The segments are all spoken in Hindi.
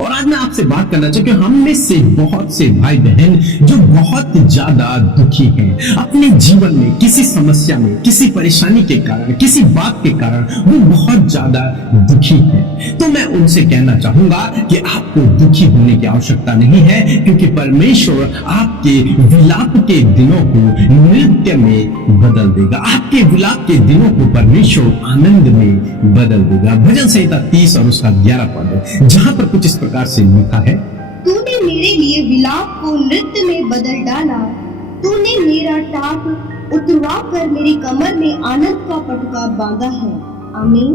और आज मैं आपसे बात करना चाहूँ कि हम में से बहुत से भाई बहन जो बहुत ज्यादा दुखी हैं अपने जीवन में, किसी समस्या में, किसी परेशानी के कारण, किसी बात के कारण वो बहुत ज्यादा दुखी हैं। तो मैं उनसे कहना चाहूंगा कि आपको दुखी होने की आवश्यकता नहीं है, क्योंकि परमेश्वर आपके विलाप के दिनों को नृत्य में बदल देगा। आपके विलाप के दिनों को परमेश्वर आनंद में बदल देगा। भजन संहिता 30 और उसका 11 पद, जहां पर कुछ इस प्रकार से लिखा है, तूने मेरे लिए विलाप को नृत्य में बदल डाला, तूने मेरा टाट उतरवा कर मेरी कमर में आनंद का पटका बांधा है। आमीन।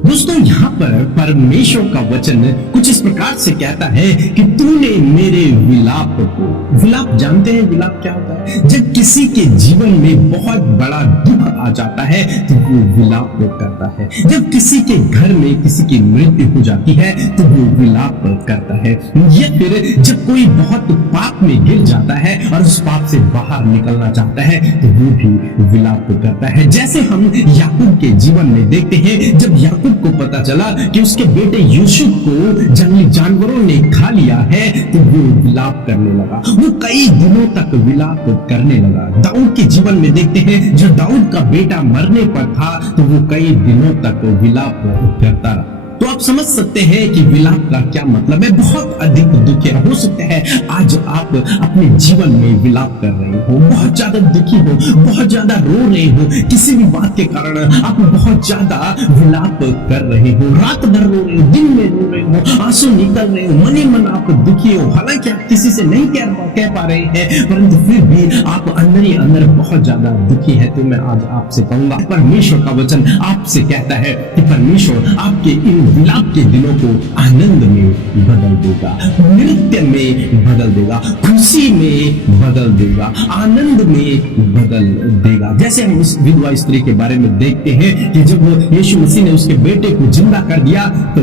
दोस्तों, यहाँ पर परमेश्वर का वचन कुछ इस प्रकार से कहता है कि तूने मेरे विलाप को, विलाप जानते हैं विलाप क्या होता है? जब किसी के जीवन में बहुत बड़ा दुख आ जाता है तो वो विलाप करता है। जब किसी के घर में किसी की मृत्यु हो जाती है तो वो विलाप करता है। या फिर जब कोई बहुत पाप में गिर जाता है और उस पाप से बाहर निकलना चाहता है तो वो भी विलाप करता है। जैसे हम याकूब के जीवन में देखते हैं, जब याकूब को पता चला कि उसके बेटे यूसुफ को जंगली जानवरों ने खा लिया है तो वो विलाप करने लगा। वो कई दिनों तक विलाप करने लगा। दाऊद के जीवन में देखते हैं, जब दाऊद का बेटा मरने पर था तो वो कई दिनों तक विलाप करता रहा। तो आप समझ सकते हैं कि विलाप का क्या मतलब है। बहुत अधिक दुख है। हो सकता है आज आप अपने जीवन में विलाप कर रहे हो, बहुत ज्यादा दुखी हो, बहुत ज्यादा रो रहे हो, किसी भी बात के कारण आप बहुत ज्यादा विलाप कर रहे हो, रात भर रो रहे हो, दिन में रो रहे हो, आंसू निकल रहे हो, मन ही मन आप दुखी हो। हालांकि आप किसी से नहीं कह पा रहे हैं, परंतु फिर भी आप अंदर ही अंदर बहुत ज्यादा दुखी है। तो मैं आज आपसे कहूंगा, परमेश्वर का वचन आपसे कहता है कि परमेश्वर आपके इन विलाप के दिनों को आनंद में बदल देगा, नृत्य में बदल देगा, खुशी में बदल देगा, आनंद में बदल देगा। जैसे हम उस विधवा स्त्री के बारे में देखते हैं कि जब यीशु मसीह ने उसके बेटे को जिंदा कर दिया तो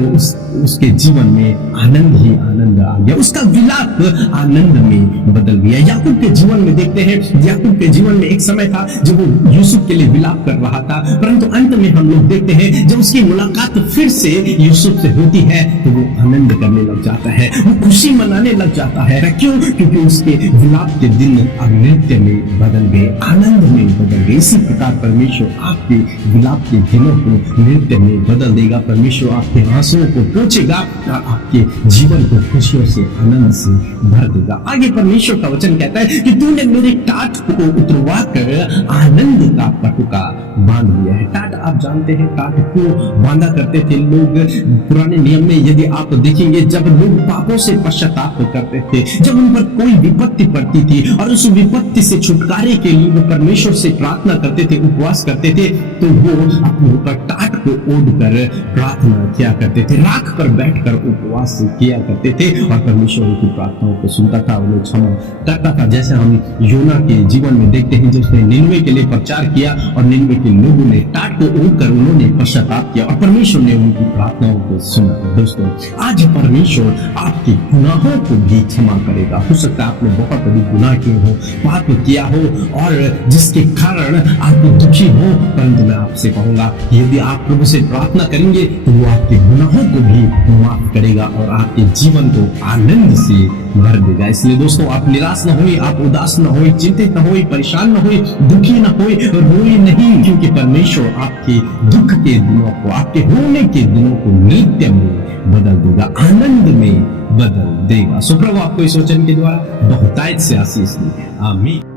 उसके जीवन में आनंद ही आनंद आ गया, उसका विलाप आनंद में बदल गया। याकूब के जीवन में देखते हैं, याकूब के जीवन में एक समय था जब वो यूसुफ के लिए विलाप कर रहा था, परंतु अंत में हम लोग देखते हैं जब उसकी मुलाकात फिर से यूसुफ से होती है तो वो आनंद करने लग जाता है, वो खुशी मनाने लग जाता है। क्यों? क्योंकि उसके विलाप के दिन अब नृत्य में बदल गए, आनंद में बदल गए। इसी प्रकार परमेश्वर आपके विलाप के दिनों को नृत्य में बदल देगा। परमेश्वर आपके आंसुओं को पोंछेगा और आपके जीवन को खुशियों से, आनंद से भर देगा। आगे परमेश्वर का वचन कहता है कि तूने मेरे टाट को उतरवा कर आनंद का पटुका बांध लिया है। टाट आप जानते हैं, टाट को बांधा करते थे लोग पुराने नियम में। यदि आप देखेंगे, जब लोग पापों से पश्चाताप करते थे, जब उन पर कोई विपत्ति पड़ती थी और उस विपत्ति से छुटकारे के लिए वो परमेश्वर से प्रार्थना करते थे, उपवास करते थे, तो वो अपने ऊपर टाट को ओढ़ कर प्रार्थना किया करते थे, राख पर बैठकर उपवास किया करते थे और परमेश्वर उनकी प्रार्थनाओं को सुनता था, उन्हें क्षमा करता था। जैसे हम योना के जीवन में देखते हैं, जब उसने निनवे के लिए प्रचार किया और निनवे के लोगों ने टाट को ओढ़ कर उन्होंने पश्चाताप किया और परमेश्वर ने उनकी प्रार्थनाओं को सुना। दोस्तों, आज परमेश्वर आपके गुनाहों को भी क्षमा करेगा। हो सकता है आपने बहुत अधिक गुनाह किए हो, पाप किया हो और जिसके कारण आप दुखी हो, परंतु मैं आपसे कहूंगा यदि आप प्रभु से प्रार्थना करेंगे तो वो आपके गुनाहों को भी माफ करेगा और आपके जीवन को आनंद से भर देगा। इसलिए दोस्तों, आप निराश न होइए, आप उदास न होइए, चिंतित न होइए, परेशान न होइए, दुखी न होइए, रोइए नहीं, क्योंकि परमेश्वर आपके दुख के दिनों को, आपके रोने के दिनों को नृत्य में बदल देगा, आनंद में बदल देगा। सो प्रभु आपको इस वचन के द्वारा बहुतायत से आशीष दे। आमीन।